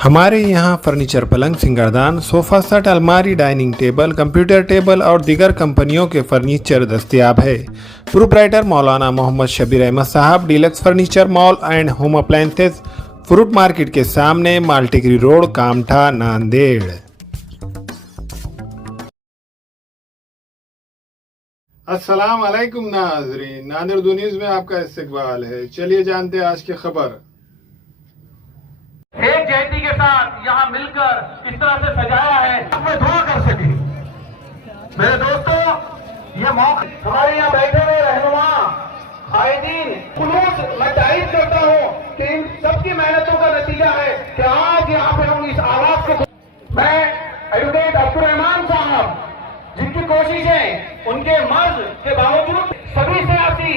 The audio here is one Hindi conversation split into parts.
हमारे यहाँ फर्नीचर, पलंग, सिंगारदान, सोफा सेट, अलमारी, डाइनिंग टेबल, कंप्यूटर टेबल और दीगर कंपनियों के फर्नीचर दस्तयाब है। प्रोप्राइटर मौलाना मोहम्मद शबीर अहमद साहब, deluxe furniture mall and home appliances, fruit market के सामने, मालटिकरी रोड, कामठा, नांदेड़। अस्सलाम वालेकुम नाज़रीन, नांदेड़ उर्दू न्यूज़ में आपका इस्तकबाल है। चलिए जानते हैं आज की खबर। एक जयंती के साथ यहाँ मिलकर इस तरह से सजाया है, मैं दुआ कर सके। मेरे दोस्तों, ये मौका हमारे यहाँ बैठे हुए रहनुमा कायदीन खुलूस, मैं तारीफ करता हूँ कि इन सबकी मेहनतों का नतीजा है कि आज यहाँ पे हम इस आवाज को, मैं एडवोकेट अब्दुल रहमान साहब जिनकी कोशिशें, उनके मर्ज के बावजूद सभी सियासी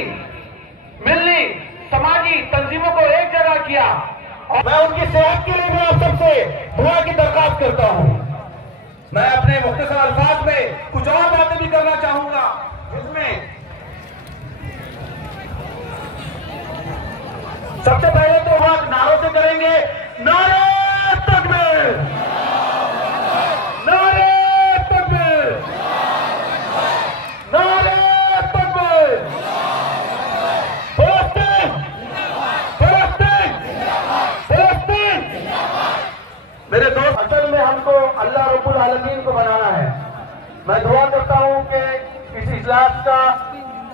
मिलनी समाजी तंजीमों को एक जगह किया, और मैं उनकी सेहत के लिए भी आप सबसे दुआ की दरखास्त करता हूं। मैं अपने मुख्तसर अल्फाज में कुछ और बातें भी करना चाहूंगा, जिसमें सबसे पहले तो हम नारों से करेंगे, नारे तकबीर, नारे तकबीर, नारे तकबीर, फलस्तीन, फलस्तीन, फलस्तीन। मेरे दोस्त, असल में हमको अल्लाह रब्बुल आलमीन को बनाना है। मैं दुआ करता हूं कि इस इजलास का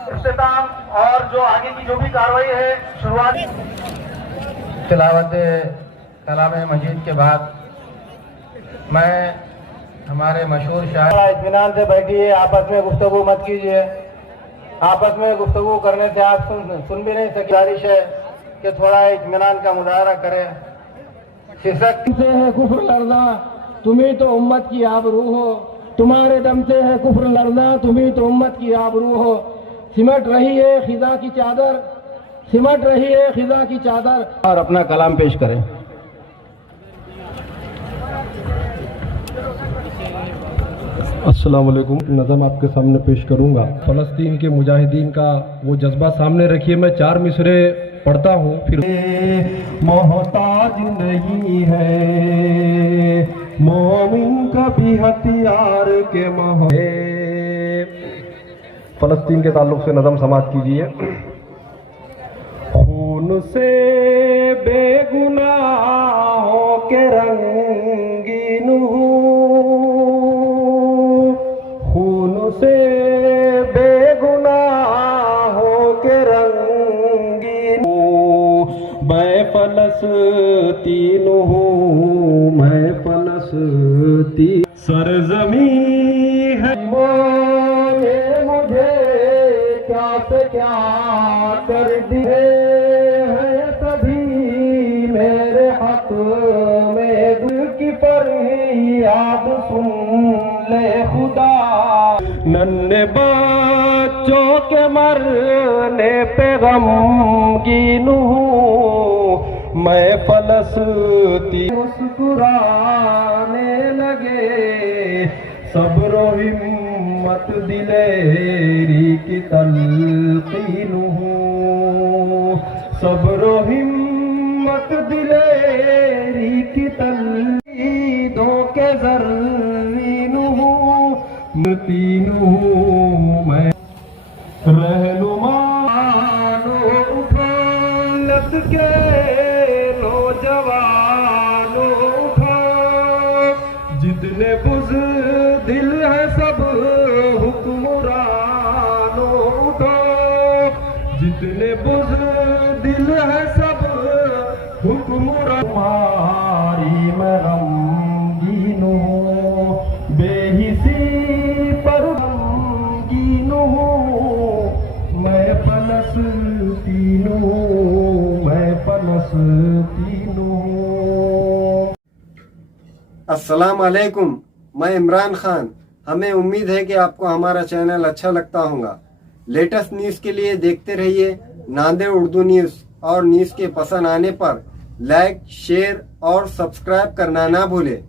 इख्तिताम और जो आगे की जो भी कार्रवाई है, शुरुआत तिलावत कलाम मजीद के बाद मैं हमारे मशहूर शायर, इत्मीनान से बैठिए, आपस में गुफ्तगू मत कीजिए। आपस में गुफ्तगू करने से आप सुन भी नहीं सके। गुजारिश है कि थोड़ा इत्मीनान का मुजाहरा करें। शीर्षक से है कुफ्र लड़ना, तुम्ही तो उम्मत की आबरू हो। तुम्हारे दम से है कुफ्र लड़ना, तुम्ही तो उम्मत की आबरू हो। सिमट रही है खिजा की चादर, सिमट रही है खिजा की चादर। और अपना कलाम पेश करें। अस्सलाम वालेकुम। नज़म आपके सामने पेश करूंगा। फ़लस्तीन के मुजाहिदीन का वो जज्बा सामने रखिए। मैं 4 मिसरे पढ़ता हूँ, फिर मोहताज नहीं है मोमिन कभी हथियार के फ़लस्तीन के ताल्लुक से नज़म समाप्त कीजिए। खून से बेगुनाहों के रंगीन हूँ, खून से बेगुनाहों के रंगीन हूँ। मैं फ़लस्तीन हूँ, मैं फ़लस्तीन। सरज़मी है मोने मुझे क्या से क्या कर दिए हैं सभी मेरे हक में। दिल की फरियाद सुन ले खुदा, नन्हे बच्चों के मरने पे गमगीन हूँ। मैं फ़लस्तीन। मुस्कुराने लगे सब्र हिम्मत दिलेरी की तलकीन हूँ। सब्र हिम्मत दिलेरी की तलकीनों के ज़र्रीन हूँ। तीन हूँ मैं रहनुमा। उठो लत के नौजवानों, उठो जितने बुज़दिल है सब हुक्मरानों, उठो जितने बुज़दिल है सब हुक्मरान। तुम्हारी मैं गमगीन हूँ, बेहिसी पर गमगीन हूँ। मैं फ़लस्तीन हूँ, मैं फ़लस्तीन हूँ। अस्सलाम वालेकुम, मैं इमरान खान। हमें उम्मीद है कि आपको हमारा चैनल अच्छा लगता होगा। लेटेस्ट न्यूज़ के लिए देखते रहिए नांदेड़ उर्दू न्यूज़, और न्यूज़ के पसंद आने पर लाइक, शेयर और सब्सक्राइब करना ना भूलें।